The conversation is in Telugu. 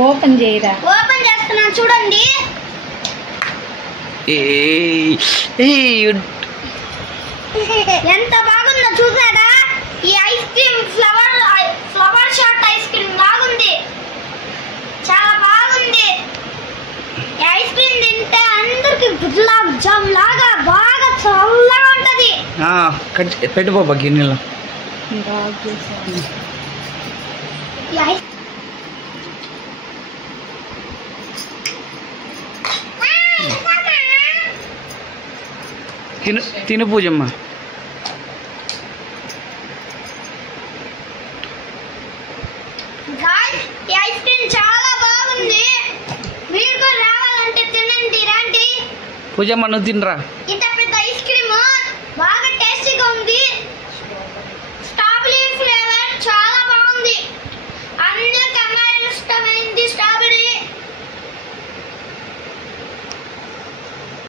ఓపెన్ చేయరా? ఓపెన్ చేస్తున్నాను చూడండి. ఎంత బాగుందో చూసారా? ఈ ice cream flower shot ice cream లాగుంది, చాలా బాగుంది. ఈ ఐస్ క్రీమ్ తింటే అందరికి గులాబ్ జామ్ లాగా బాగా చల్లగా ఉంటది. పెట్టు బాబా గిన్నెలో. తిను పూజమ్మ. ఈ ఐస్ క్రీమ్ చాలా బాగుంది, మీరు కూడా రావాలంటే తినండి రండి. పూజమ్మ నువ్వు తినరా. ఇంత